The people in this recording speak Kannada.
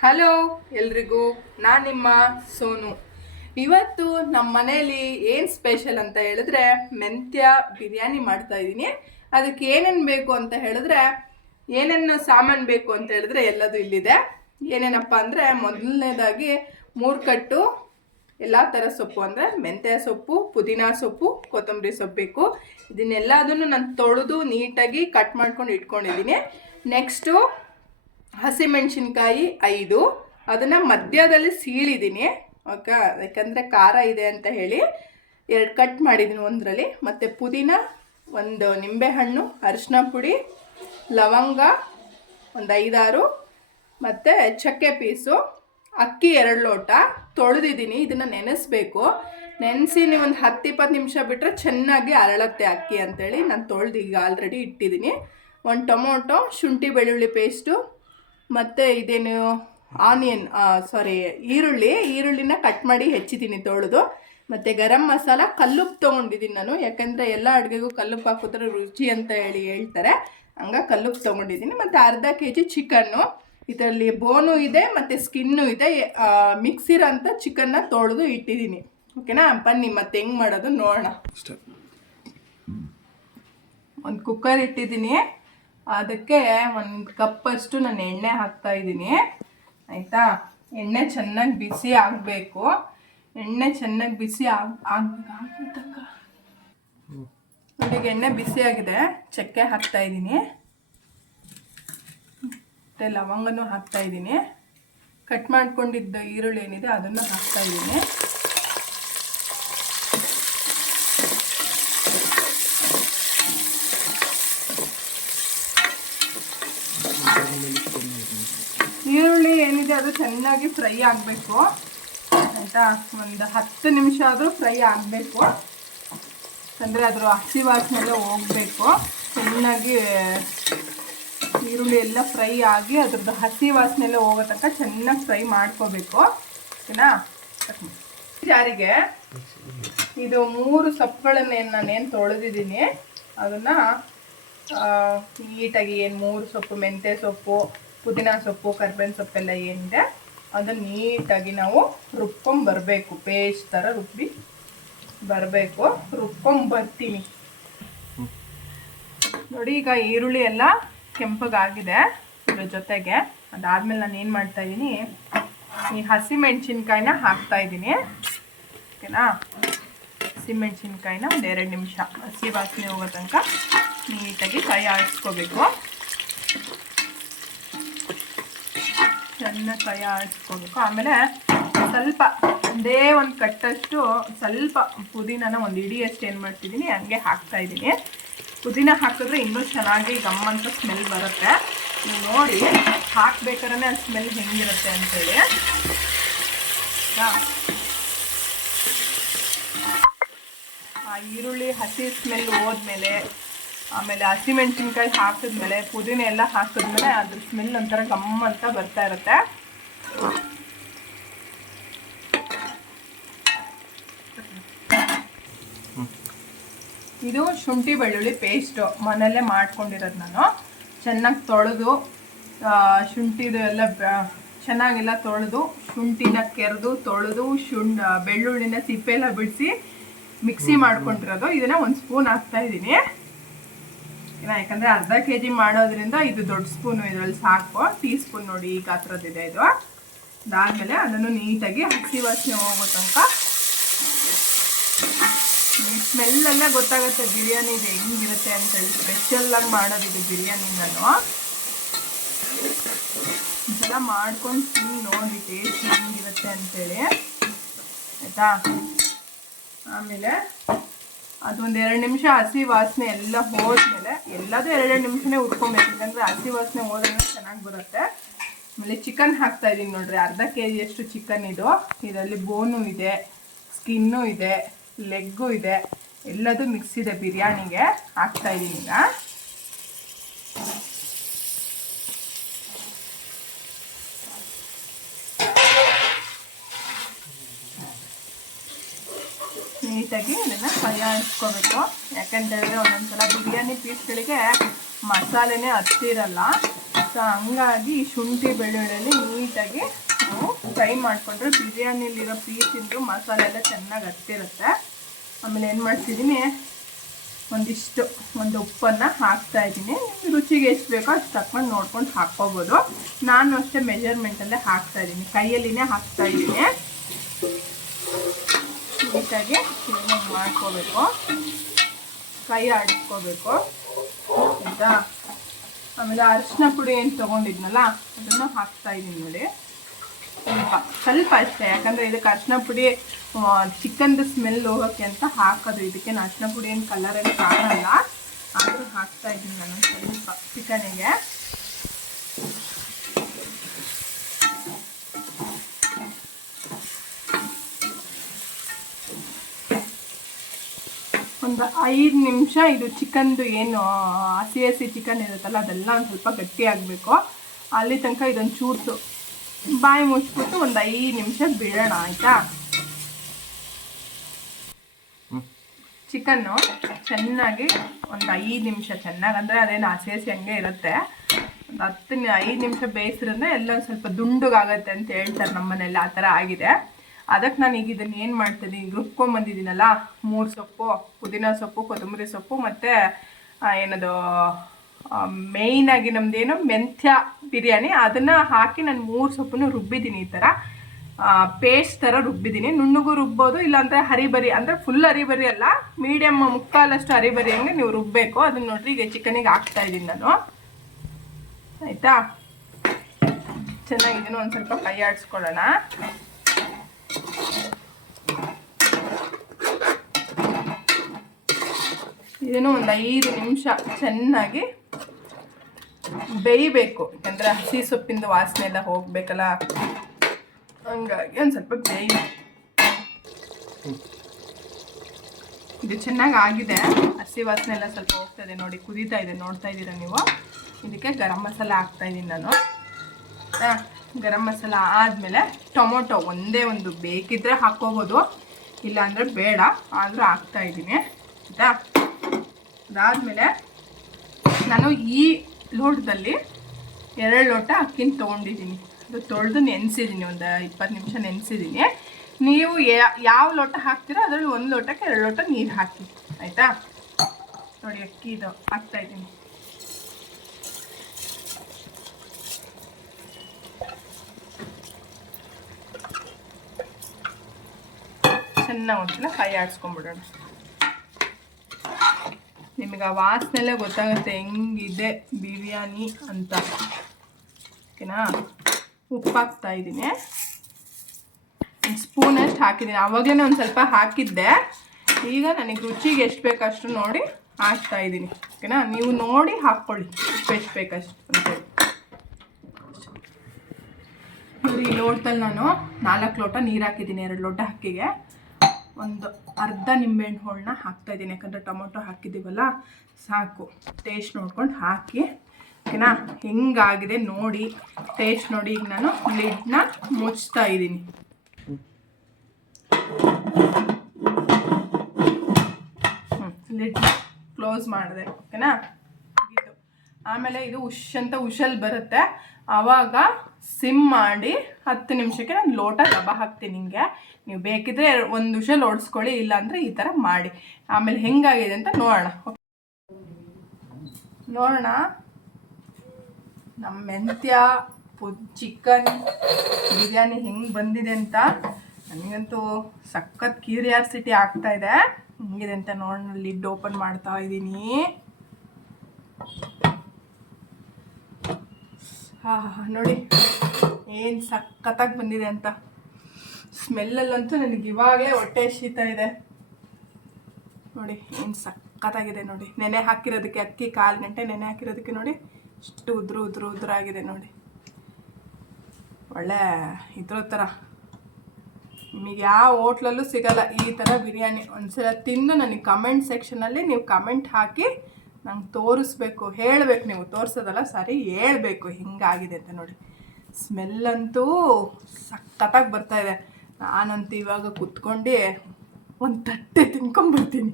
ಹಲೋ ಎಲ್ರಿಗೂ, ನಾನು ನಿಮ್ಮ ಸೋನು. ಇವತ್ತು ನಮ್ಮ ಮನೇಲಿ ಏನು ಸ್ಪೆಷಲ್ ಅಂತ ಹೇಳಿದ್ರೆ ಮೆಂತ್ಯ ಬಿರಿಯಾನಿ ಮಾಡ್ತಾ ಇದ್ದೀನಿ. ಅದಕ್ಕೆ ಏನೇನು ಬೇಕು ಅಂತ ಹೇಳಿದ್ರೆ, ಏನೇನು ಸಾಮಾನು ಬೇಕು ಅಂತ ಹೇಳಿದ್ರೆ ಎಲ್ಲದು ಇಲ್ಲಿದೆ. ಏನೇನಪ್ಪ ಅಂದರೆ, ಮೊದಲನೇದಾಗಿ 3 ಕಟ್ಟು ಎಲ್ಲ ಥರ ಸೊಪ್ಪು, ಅಂದರೆ ಮೆಂತ್ಯ ಸೊಪ್ಪು, ಪುದೀನ ಸೊಪ್ಪು, ಕೊತ್ತಂಬರಿ ಸೊಪ್ಪು ಬೇಕು. ಇದನ್ನೆಲ್ಲದನ್ನು ನಾನು ತೊಳೆದು ನೀಟಾಗಿ ಕಟ್ ಮಾಡ್ಕೊಂಡು ಇಟ್ಕೊಂಡಿದ್ದೀನಿ. ನೆಕ್ಸ್ಟು ಹಸಿಮೆಣಸಿನ್ಕಾಯಿ 5, ಅದನ್ನು ಮಧ್ಯದಲ್ಲಿ ಸೀಳಿದ್ದೀನಿ. ಓಕೆ, ಯಾಕಂದರೆ ಖಾರ ಇದೆ ಅಂತ ಹೇಳಿ 2 ಕಟ್ ಮಾಡಿದ್ದೀನಿ ಒಂದರಲ್ಲಿ. ಮತ್ತು ಪುದೀನ, 1 ನಿಂಬೆಹಣ್ಣು, ಅರಿಶಿನ ಪುಡಿ, ಲವಂಗ ಒಂದು 5-6, ಮತ್ತು ಚಕ್ಕೆ ಪೀಸು, ಅಕ್ಕಿ 2 ಲೋಟ ತೊಳೆದಿದ್ದೀನಿ. ಇದನ್ನು ನೆನೆಸ್ಬೇಕು. ನೆನೆಸಿ ನೀವು ಒಂದು 10-20 ನಿಮಿಷ ಬಿಟ್ಟರೆ ಚೆನ್ನಾಗಿ ಅರಳತ್ತೆ ಅಕ್ಕಿ ಅಂತೇಳಿ ನಾನು ತೊಳೆದು ಈಗ ಆಲ್ರೆಡಿ ಇಟ್ಟಿದ್ದೀನಿ. 1 ಟೊಮೊಟೊ, ಶುಂಠಿ ಬೆಳ್ಳುಳ್ಳಿ ಪೇಸ್ಟು, ಮತ್ತು ಇದೇನು ಈರುಳ್ಳಿನ ಕಟ್ ಮಾಡಿ ಹೆಚ್ಚಿದ್ದೀನಿ ತೊಳೆದು. ಮತ್ತು ಗರಂ ಮಸಾಲ, ಕಲ್ಲುಪ್ಪು ತೊಗೊಂಡಿದ್ದೀನಿ ನಾನು, ಯಾಕೆಂದರೆ ಎಲ್ಲ ಅಡುಗೆಗೂ ಕಲ್ಲುಪ್ಪು ಹಾಕಿದ್ರೆ ರುಚಿ ಅಂತ ಹೇಳ್ತಾರೆ. ಹಂಗೆ ಕಲ್ಲುಪ್ಪು ತೊಗೊಂಡಿದ್ದೀನಿ. ಮತ್ತು ಅರ್ಧ kg ಚಿಕನ್ನು, ಇದರಲ್ಲಿ ಬೋನು ಇದೆ ಮತ್ತು ಸ್ಕಿನ್ನು ಇದೆ. ಮಿಕ್ಸಿರೋಂಥ ಚಿಕನ್ನ ತೊಳೆದು ಇಟ್ಟಿದ್ದೀನಿ. ಓಕೆನಾ, ಬನ್ನಿ ಮತ್ತೆ ಹೆಂಗೆ ಮಾಡೋದು ನೋಡೋಣ. ಒಂದು ಕುಕ್ಕರ್ ಇಟ್ಟಿದ್ದೀನಿ. ಅದಕ್ಕೆ 1 ಕಪ್ಪಷ್ಟು ನಾನು ಎಣ್ಣೆ ಹಾಕ್ತಾಯಿದ್ದೀನಿ. ಆಯಿತಾ, ಎಣ್ಣೆ ಚೆನ್ನಾಗಿ ಬಿಸಿ ಆಗಬೇಕು. ಎಣ್ಣೆ ಚೆನ್ನಾಗಿ ಬಿಸಿ ಆಗ್ಬೇಕಕ್ಕ. ಈಗ ಎಣ್ಣೆ ಬಿಸಿ ಆಗಿದೆ. ಚಕ್ಕೆ ಹಾಕ್ತಾಯಿದ್ದೀನಿ, ಮತ್ತು ಲವಂಗನೂ ಹಾಕ್ತಾಯಿದ್ದೀನಿ. ಕಟ್ ಮಾಡ್ಕೊಂಡಿದ್ದ ಈರುಳ್ಳಿ ಏನಿದೆ ಅದನ್ನು ಹಾಕ್ತಾಯಿದ್ದೀನಿ. ಈರುಳ್ಳಿ ಏನಿದೆ ಅದು ಚೆನ್ನಾಗಿ ಫ್ರೈ ಆಗಬೇಕು. ಆಯಿತಾ, ಒಂದು 10 ನಿಮಿಷ ಆದರೂ ಫ್ರೈ ಆಗಬೇಕು. ಅಂದರೆ ಅದ್ರ ಹಸಿ ವಾಸನೆಲ್ಲ ಹೋಗಬೇಕು. ಚೆನ್ನಾಗಿ ಈರುಳ್ಳಿ ಎಲ್ಲ ಫ್ರೈ ಆಗಿ ಅದ್ರದ್ದು ಹಸಿ ವಾಸನೆಲ್ಲ ಹೋಗೋ ತನಕ ಚೆನ್ನಾಗಿ ಫ್ರೈ ಮಾಡ್ಕೋಬೇಕು. ಓಕೆನಾ. ಜಾರಿಗೆ ಇದು 3 ಸೊಪ್ಪುಗಳನ್ನೇನು ನಾನೇನು ತೊಳೆದಿದ್ದೀನಿ ಅದನ್ನು ನೀಟಾಗಿ, ಏನು 3 ಸೊಪ್ಪು, ಮೆಂತ್ಯ ಸೊಪ್ಪು, ಪುದೀನ ಸೊಪ್ಪು, ಕರ್ಬೇವಿನ ಸೊಪ್ಪೆಲ್ಲ ಏನಿದೆ ಅದನ್ನು ನೀಟಾಗಿ ನಾವು ರುಬ್ಕೊಂಬರಬೇಕು. ಪೇಸ್ಟ್ ಥರ ರುಬ್ಬಿ ಬರಬೇಕು. ರುಬ್ಕೊಂಬರ್ತೀನಿ ನೋಡಿ. ಈಗ ಈರುಳ್ಳಿ ಎಲ್ಲ ಕೆಂಪಗಾಗಿದೆ. ಇದ್ರ ಜೊತೆಗೆ ಅದಾದಮೇಲೆ ನಾನು ಏನು ಮಾಡ್ತಾಯಿದ್ದೀನಿ, ಈ ಹಸಿಮೆಣ್ಸಿನ್ಕಾಯಿನ ಹಾಕ್ತಾಯಿದ್ದೀನಿ. ಓಕೆನಾ. ಹಸಿಮೆಣ್ಸಿನ್ಕಾಯಿನ ಒಂದು 2 ನಿಮಿಷ ಹಸಿ ವಾಸನೆ ಹೋಗೋ ತನಕ ನೀಟಾಗಿ ಕೈ ಆಡಿಸ್ಕೋಬೇಕು. ಚೆನ್ನಾಗಿ ಕೈ ಆಡಿಸ್ಕೋಬೇಕು. ಆಮೇಲೆ ಸ್ವಲ್ಪ ಒಂದೇ 1 ಕಟ್ಟಷ್ಟು ಸ್ವಲ್ಪ ಪುದೀನನ, 1 ಇಡಿಯಷ್ಟು ಏನು ಮಾಡ್ತಿದ್ದೀನಿ ಹಂಗೆ ಹಾಕ್ತಾಯಿದ್ದೀನಿ. ಪುದೀನ ಹಾಕಿದ್ರೆ ಇನ್ನೂ ಚೆನ್ನಾಗಿ ಗಮ್ಮಂತ ಸ್ಮೆಲ್ ಬರುತ್ತೆ. ನೀವು ನೋಡಿ ಹಾಕ್ಬೇಕಾದ್ರೆ ಅದು ಸ್ಮೆಲ್ ಹೆಂಗಿರುತ್ತೆ ಅಂತೇಳಿ. ಆ ಈರುಳ್ಳಿ ಹಸಿ ಸ್ಮೆಲ್ ಹೋದ್ಮೇಲೆ, ಆಮೇಲೆ ಹಸಿಮೆಣ್ಸಿನ್ಕಾಯಿ ಹಾಕಿದ್ಮೇಲೆ, ಪುದೀನ ಎಲ್ಲ ಹಾಕಿದ್ಮೇಲೆ ಅದ್ರ ಸ್ಮೆಲ್ ಒಂಥರ ಗಮ್ಮಂತ ಬರ್ತಾ ಇರುತ್ತೆ. ಇದು ಶುಂಠಿ ಬೆಳ್ಳುಳ್ಳಿ ಪೇಸ್ಟು ಮನೆಯಲ್ಲೇ ಮಾಡ್ಕೊಂಡಿರೋದು. ನಾನು ಚೆನ್ನಾಗಿ ತೊಳೆದು ಶುಂಠಿದು ಎಲ್ಲ ಚೆನ್ನಾಗೆಲ್ಲ ತೊಳೆದು, ಶುಂಠಿನ ಕೆರೆದು ತೊಳೆದು, ಬೆಳ್ಳುಳ್ಳಿನ ಸಿಪ್ಪೆಲ್ಲ ಬಿಡಿಸಿ ಮಿಕ್ಸಿ ಮಾಡ್ಕೊಂಡಿರೋದು. ಇದನ್ನು 1 ಸ್ಪೂನ್ ಹಾಕ್ತಾಯಿದ್ದೀನಿ. ಯಾಕಂದರೆ ಅರ್ಧ kg ಮಾಡೋದ್ರಿಂದ ಇದು ದೊಡ್ಡ ಸ್ಪೂನು, ಇದರಲ್ಲಿ ಸಾಕು. ಟೀ ಸ್ಪೂನ್ ನೋಡಿ ಈ ಗಾತ್ರದಿದೆ ಇದು. ಅದಾದಮೇಲೆ ಅದನ್ನು ನೀಟಾಗಿ ಹಸಿ ವಾಸನೆ ಹೋಗೋ ತನಕ, ಸ್ಮೆಲ್ಲೆಲ್ಲ ಗೊತ್ತಾಗುತ್ತೆ ಬಿರಿಯಾನಿ ಇದು ಹೆಂಗಿರುತ್ತೆ ಅಂತೇಳಿ. ಸ್ಪೆಷಲ್ಲಾಗಿ ಮಾಡೋದಿದೆ ಬಿರಿಯಾನಿ. ನಾನು ಇದೆಲ್ಲ ಮಾಡ್ಕೊಂಡು ತಿಂದು ನೋಡಿ ಟೇಸ್ಟ್ ಹೆಂಗಿರುತ್ತೆ ಅಂತೇಳಿ. ಆಯಿತಾ. ಆಮೇಲೆ ಅದೊಂದು 2 ನಿಮಿಷ ಹಸಿ ವಾಸನೆ ಎಲ್ಲ ಹೋದ್ಮೇಲೆ, ಎಲ್ಲದೂ 2 ನಿಮಿಷನೇ ಉಟ್ಕೊಬೇಕು, ಯಾಕಂದರೆ ಹಸಿ ವಾಸನೆ ಹೋದ್ರೆ ಚೆನ್ನಾಗಿ ಬರುತ್ತೆ. ಆಮೇಲೆ ಚಿಕನ್ ಹಾಕ್ತಾಯಿದ್ದೀನಿ ನೋಡ್ರಿ. ಅರ್ಧ kg ಅಷ್ಟು ಚಿಕನ್ ಇದು. ಇದರಲ್ಲಿ ಬೋನು ಇದೆ, ಸ್ಕಿನ್ನು ಇದೆ, ಲೆಗ್ಗು ಇದೆ, ಎಲ್ಲದೂ ಮಿಕ್ಸ್ ಇದೆ ಬಿರಿಯಾನಿಗೆ. ಹಾಕ್ತಾಯಿದ್ದೀನಿ ಈಗ. ನೀಟಾಗಿ ಇದನ್ನು ಫ್ರೈ ಆಡಿಸ್ಕೋಬೇಕು. ಯಾಕಂತೇಳಿದ್ರೆ ಒಂದೊಂದ್ಸಲ ಬಿರಿಯಾನಿ ಪೀಸ್ಗಳಿಗೆ ಮಸಾಲೆನೇ ಹತ್ತಿರಲ್ಲ. ಸೊ ಹಂಗಾಗಿ ಈ ಶುಂಠಿ ಬೆಳ್ಳುಳ್ಳಿಯಲ್ಲಿ ನೀಟಾಗಿ ನಾವು ಫ್ರೈ ಮಾಡಿಕೊಂಡ್ರೆ ಬಿರಿಯಾನಿಲಿರೋ ಪೀಸಿಂದು ಮಸಾಲೆ ಎಲ್ಲ ಚೆನ್ನಾಗಿ ಹತ್ತಿರುತ್ತೆ. ಆಮೇಲೆ ಏನು ಮಾಡ್ತಿದ್ದೀನಿ, ಒಂದು ಉಪ್ಪನ್ನು ಹಾಕ್ತಾಯಿದ್ದೀನಿ. ನಿಮ್ಗೆ ರುಚಿಗೆ ಎಷ್ಟು ಬೇಕೋ ಅಷ್ಟು ತಕ್ಕೊಂಡು ನೋಡ್ಕೊಂಡು ಹಾಕ್ಕೋಬೋದು. ನಾನು ಅಷ್ಟೇ ಮೆಜರ್ಮೆಂಟಲ್ಲೇ ಹಾಕ್ತಾಯಿದ್ದೀನಿ, ಕೈಯಲ್ಲಿನೇ ಹಾಕ್ತಾಯಿದ್ದೀನಿ. ನೀಟಾಗಿ ಕ್ಲೀನಾಗಿ ಮಾಡ್ಕೋಬೇಕು, ಕೈ ಆಡಿಸ್ಕೋಬೇಕು ಆಯಿತಾ. ಆಮೇಲೆ ಅರಿಶಿನ ಪುಡಿ ಏನು ತೊಗೊಂಡಿದ್ನಲ್ಲ ಅದನ್ನು ಹಾಕ್ತಾಯಿದ್ದೀನಿ ನೋಡಿ, ಸ್ವಲ್ಪ ಅಷ್ಟೇ. ಯಾಕಂದರೆ ಇದಕ್ಕೆ ಅರಿಶಿನ ಪುಡಿ ಚಿಕನ್ದು ಸ್ಮೆಲ್ ಹೋಗೋಕ್ಕೆ ಅಂತ ಹಾಕೋದು. ಇದಕ್ಕೆ ಅರಿಶಿನ ಪುಡಿ ಏನು ಕಲರಲ್ಲಿ ಕಾಣಲ್ಲ, ಆದರೂ ಹಾಕ್ತಾಯಿದ್ದೀನಿ ನಾನು ಸ್ವಲ್ಪ ಚಿಕನಿಗೆ. ಒಂದು 5 ನಿಮಿಷ ಇದು ಚಿಕನ್ದು ಏನು ಹಸಿ ಚಿಕನ್ ಇರುತ್ತಲ್ಲ ಅದೆಲ್ಲ ಒಂದು ಸ್ವಲ್ಪ ಗಟ್ಟಿ ಆಗಬೇಕು. ಅಲ್ಲಿ ತನಕ ಇದೊಂದು ಚೂರು ಬಾಯಿ ಮುಚ್ಚಿಬಿಟ್ಟು ಒಂದು 5 ನಿಮಿಷ ಬಿಡೋಣ ಆಯಿತಾ. ಚಿಕನ್ನು ಚೆನ್ನಾಗಿ ಒಂದು 5 ನಿಮಿಷ ಚೆನ್ನಾಗಿ, ಅಂದರೆ ಅದೇನು ಹಸಿ ಹಂಗೆ ಇರುತ್ತೆ, ಒಂದು 5 ನಿಮಿಷ ಬೇಯಿಸಿದ್ರೆ ಎಲ್ಲ ಸ್ವಲ್ಪ ದುಂಡುಗಾಗತ್ತೆ ಅಂತ ಹೇಳ್ತಾರೆ ನಮ್ಮನೆಲ್ಲ. ಆ ಥರ ಆಗಿದೆ. ಅದಕ್ಕೆ ನಾನು ಈಗ ಇದನ್ನು ಏನು ಮಾಡ್ತಿದ್ದೀನಿ, ರುಬ್ಕೊಂಬಂದಿದ್ದೀನಲ್ಲ 3 ಸೊಪ್ಪು, ಪುದೀನ ಸೊಪ್ಪು, ಕೊತ್ತಂಬರಿ ಸೊಪ್ಪು ಮತ್ತು ಏನದು ಮೇಯ್ನಾಗಿ ನಮ್ಮದೇನು ಮೆಂತ್ಯ ಬಿರಿಯಾನಿ, ಅದನ್ನು ಹಾಕಿ ನಾನು 3 ಸೊಪ್ಪನ್ನು ರುಬ್ಬಿದ್ದೀನಿ. ಈ ಥರ ಪೇಸ್ಟ್ ಥರ ರುಬ್ಬಿದ್ದೀನಿ. ನುಣ್ಣಗೂ ರುಬ್ಬೋದು, ಇಲ್ಲಾಂದರೆ ಹರಿಬರಿ, ಅಂದರೆ ಫುಲ್ ಹರಿಬರಿ ಅಲ್ಲ, ಮೀಡಿಯಮ್ ಮುಕ್ಕಾಲಷ್ಟು ಹರಿಬರಿ ಹಂಗೆ ನೀವು ರುಬ್ಬಬೇಕು. ಅದನ್ನು ನೋಡ್ರಿ ಈಗ ಚಿಕನಿಗೆ ಹಾಕ್ತಾಯಿದ್ದೀನಿ ನಾನು ಆಯಿತಾ. ಚೆನ್ನಾಗಿದ್ದೀನಿ, ಒಂದು ಸ್ವಲ್ಪ ಕೈ ಆಡಿಸ್ಕೊಳ್ಳೋಣ. ಇದನ್ನು ಒಂದು 5 ನಿಮಿಷ ಚೆನ್ನಾಗಿ ಬೇಯಬೇಕು, ಯಾಕಂದರೆ ಹಸಿ ಸೊಪ್ಪಿಂದು ವಾಸನೆ ಎಲ್ಲ ಹೋಗಬೇಕಲ್ಲ, ಹಂಗಾಗಿ ಒಂದು ಸ್ವಲ್ಪ ಬೇಯಿ. ಇದು ಚೆನ್ನಾಗಿ ಆಗಿದೆ, ಹಸಿ ವಾಸನೆ ಎಲ್ಲ ಸ್ವಲ್ಪ ಹೋಗ್ತಾಯಿದೆ ನೋಡಿ, ಕುದೀತಾ ಇದೆ, ನೋಡ್ತಾ ಇದ್ದೀರಾ ನೀವು. ಇದಕ್ಕೆ ಗರಂ ಮಸಾಲ ಹಾಕ್ತಾಯಿದ್ದೀನಿ ನಾನು. ಗರಂ ಮಸಾಲ ಆದಮೇಲೆ ಟೊಮೊಟೊ ಒಂದೇ ಒಂದು ಬೇಕಿದ್ದರೆ ಹಾಕ್ಕೋಬೋದು, ಇಲ್ಲಾಂದರೆ ಬೇಡ, ಆದರೂ ಹಾಕ್ತಾಯಿದ್ದೀನಿ ಆಯಿತಾ. ಅದಾದಮೇಲೆ ನಾನು ಈ ಲೋಟದಲ್ಲಿ 2 ಲೋಟ ಅಕ್ಕಿನ ತೊಗೊಂಡಿದ್ದೀನಿ. ಅದು ತೊಳೆದು ನೆನೆಸಿದ್ದೀನಿ, ಒಂದು 20 ನಿಮಿಷ ನೆನೆಸಿದ್ದೀನಿ. ನೀವು ಯಾವ ಲೋಟ ಹಾಕ್ತೀರೋ ಅದರಲ್ಲಿ 1 ಲೋಟಕ್ಕೆ 2 ಲೋಟ ನೀರು ಹಾಕಿ ಆಯಿತಾ. ನೋಡಿ ಅಕ್ಕಿ ಇದು ಹಾಕ್ತಾಯಿದ್ದೀನಿ. ಚೆನ್ನಾಗಿ ಒಂದ್ಸಲ ಕೈ ಆಡಿಸ್ಕೊಂಡ್ಬಿಡೋಣ. ನಿಮಗೆ ಆ ವಾಸನೆಲ್ಲೇ ಗೊತ್ತಾಗುತ್ತೆ ಹೆಂಗಿದೆ ಬಿರಿಯಾನಿ ಅಂತ. ಓಕೆನಾ, ಉಪ್ಪು ಹಾಕ್ತಾಯಿದ್ದೀನಿ, ಒಂದು ಸ್ಪೂನಷ್ಟು ಹಾಕಿದ್ದೀನಿ. ಆವಾಗಲೇ ಒಂದು ಸ್ವಲ್ಪ ಹಾಕಿದ್ದೆ, ಈಗ ನನಗೆ ರುಚಿಗೆ ಎಷ್ಟು ಬೇಕಷ್ಟು ನೋಡಿ ಹಾಕ್ತಾಯಿದ್ದೀನಿ. ಓಕೆನಾ, ನೀವು ನೋಡಿ ಹಾಕ್ಕೊಳ್ಳಿ ಎಷ್ಟು ಬೇಕಷ್ಟು ಅಂತೇಳಿ. ನೋಡಿ ಈ ಲೋಟದಲ್ಲಿ ನಾನು 4 ಲೋಟ ನೀರು ಹಾಕಿದ್ದೀನಿ. 2 ಲೋಟ ಅಕ್ಕಿಗೆ ಒಂದು ಅರ್ಧ ನಿಂಬೆಹಣ್ಣು ಹೋಳನ್ನ ಹಾಕ್ತಾಯಿದ್ದೀನಿ, ಯಾಕಂದರೆ ಟೊಮೊಟೊ ಹಾಕಿದ್ದೀವಲ್ಲ ಸಾಕು. ಟೇಸ್ಟ್ ನೋಡ್ಕೊಂಡು ಹಾಕಿ ಓಕೆನಾ. ಹೆಂಗಾಗಿದೆ ನೋಡಿ, ಟೇಸ್ಟ್ ನೋಡಿ. ಈಗ ನಾನು ಲಿಡ್ನ ಮುಚ್ತಾ ಇದ್ದೀನಿ. ಲಿಡ್ ಕ್ಲೋಸ್ ಮಾಡಿದೆ ಓಕೆನಾ. ಆಮೇಲೆ ಇದು ಅಂತ ಉಷಲ್ ಬರುತ್ತೆ, ಆವಾಗ ಸಿಮ್ ಮಾಡಿ 10 ನಿಮಿಷಕ್ಕೆ ನಾನು ಲೋಟ ದಬ ಹಾಕ್ತೀನಿ. ನಿಮಗೆ ನೀವು ಬೇಕಿದ್ರೆ 1 ಉಷಲ್ ಓಡಿಸ್ಕೊಳ್ಳಿ, ಇಲ್ಲಾಂದರೆ ಈ ಥರ ಮಾಡಿ. ಆಮೇಲೆ ಹೆಂಗಾಗಿದೆ ಅಂತ ನೋಡೋಣ. ನಮ್ಮ ಮೆಂತ್ಯ ಚಿಕನ್ ಬಿರಿಯಾನಿ ಹೆಂಗೆ ಬಂದಿದೆ ಅಂತ ನನಗಂತೂ ಸಖತ್ ಕ್ಯೂರಿಯಾಸಿಟಿ ಆಗ್ತಾಯಿದೆ. ಹೆಂಗಿದೆ ಅಂತ ನೋಡೋಣ. ಲಿಡ್ ಓಪನ್ ಮಾಡ್ತಾ ಇದ್ದೀನಿ. ನೋಡಿ ಏನು ಸಖತ್ತಾಗಿ ಬಂದಿದೆ ಅಂತ. ಸ್ಮೆಲ್ಲಲ್ಲಂತೂ ನನಗೆ ಇವಾಗಲೇ ಹೊಟ್ಟೆ ಶೀತ ಇದೆ. ನೋಡಿ ಏನು ಸಖತ್ತಾಗಿದೆ ನೋಡಿ. ನೆನೆ ಹಾಕಿರೋದಕ್ಕೆ ಅಕ್ಕಿ 1/4 ಗಂಟೆ ನೆನೆ ಹಾಕಿರೋದಕ್ಕೆ ನೋಡಿ ಇಷ್ಟು ಉದುರಾಗಿದೆ ನೋಡಿ. ಒಳ್ಳೆ ಇದ್ರ ಥರ ನಿಮಗೆ ಯಾವ ಹೋಟ್ಲಲ್ಲೂ ಸಿಗಲ್ಲ ಈ ಥರ ಬಿರಿಯಾನಿ. ಒಂದ್ಸಲ ತಿಂದು ನನಗೆ ಕಮೆಂಟ್ ಸೆಕ್ಷನಲ್ಲಿ ನೀವು ಕಮೆಂಟ್ ಹಾಕಿ ನಂಗೆ ತೋರಿಸ್ಬೇಕು, ಹೇಳಬೇಕು. ನೀವು ತೋರಿಸೋದಲ್ಲ ಸರಿ, ಹೇಳಬೇಕು ಹಿಂಗಾಗಿದೆ ಅಂತ. ನೋಡಿ ಸ್ಮೆಲ್ಲಂತೂ ಸಖತ್ತಾಗಿ ಬರ್ತಾಯಿದೆ. ನಾನಂತೂ ಇವಾಗ ಕುತ್ಕೊಂಡು ಒಂದು ತಟ್ಟೆ ತಿನ್ಕೊಂಡ್ಬರ್ತೀನಿ.